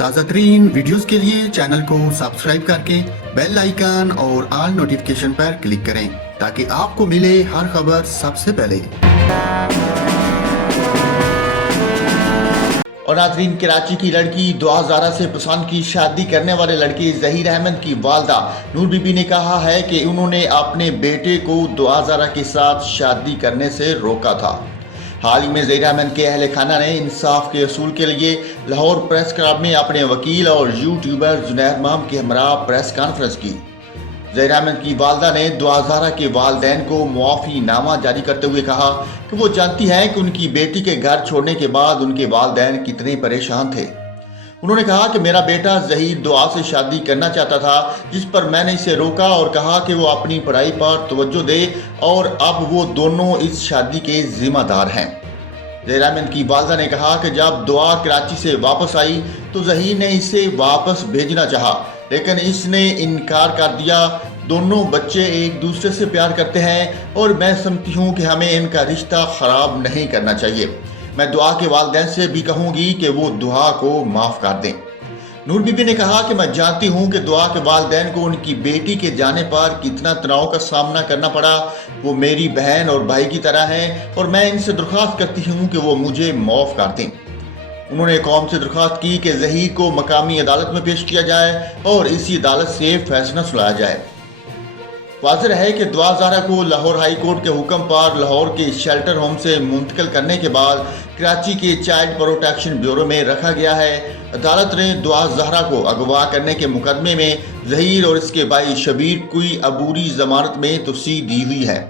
تازہ ترین ویڈیوز کے لیے چینل کو سبسکرائب کر کے بیل آئیکن اور آل نوٹیفیکیشن پر کلک کریں تاکہ آپ کو ملے ہر خبر سب سے پہلے۔ اور ناظرین، کراچی کی لڑکی دعا زہرا سے پسند کی شادی کرنے والے لڑکے ظہیر احمد کی والدہ نور بی بی نے کہا ہے کہ انہوں نے اپنے بیٹے کو دعا زہرا کے ساتھ شادی کرنے سے روکا تھا۔ حال ہی میں ظہیر احمد کے اہل خانہ نے انصاف کے اصول کے لیے لاہور پریس کلب میں اپنے وکیل اور یوٹیوبر زنید مام کے ہمراہ پریس کانفرنس کی۔ ظہیر احمد کی والدہ نے دعا زہرا کے والدین کو معافی نامہ جاری کرتے ہوئے کہا کہ وہ جانتی ہیں کہ ان کی بیٹی کے گھر چھوڑنے کے بعد ان کے والدین کتنے پریشان تھے۔ انہوں نے کہا کہ میرا بیٹا ظہیر دعا سے شادی کرنا چاہتا تھا، جس پر میں نے اسے روکا اور کہا کہ وہ اپنی پڑھائی پر توجہ دے، اور اب وہ دونوں اس شادی کے ذمہ دار ہیں۔ ظہیر احمد کی والدہ نے کہا کہ جب دعا کراچی سے واپس آئی تو ظہیر نے اسے واپس بھیجنا چاہا، لیکن اس نے انکار کر دیا۔ دونوں بچے ایک دوسرے سے پیار کرتے ہیں اور میں سمجھتی ہوں کہ ہمیں ان کا رشتہ خراب نہیں کرنا چاہیے۔ میں دعا کے والدین سے بھی کہوں گی کہ وہ دعا کو معاف کر دیں۔ نور بی بی نے کہا کہ میں جانتی ہوں کہ دعا کے والدین کو ان کی بیٹی کے جانے پر کتنا تناؤ کا سامنا کرنا پڑا۔ وہ میری بہن اور بھائی کی طرح ہیں اور میں ان سے درخواست کرتی ہوں کہ وہ مجھے معاف کر دیں۔ انہوں نے قوم سے درخواست کی کہ ظہیر کو مقامی عدالت میں پیش کیا جائے اور اسی عدالت سے فیصلہ سنایا جائے۔ واضح ہے کہ دعا زہرا کو لاہور ہائی کورٹ کے حکم پر لاہور کے شیلٹر ہوم سے منتقل کرنے کے بعد کراچی کے چائلڈ پروٹیکشن بیورو میں رکھا گیا ہے۔ عدالت نے دعا زہرا کو اغوا کرنے کے مقدمے میں ظہیر اور اس کے بھائی شبیر کوئی عبوری ضمانت میں توسیع دی ہوئی ہے۔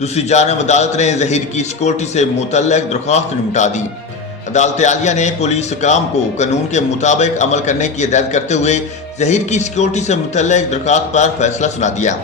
دوسری جانب عدالت نے ظہیر کی سیکورٹی سے متعلق درخواست نمٹا دی۔ عدالت عالیہ نے پولیس حکام کو قانون کے مطابق عمل کرنے کی ہدایت کرتے ہوئے ظہیر کی سیکورٹی سے متعلق درخواست پر فیصلہ سنا دیا۔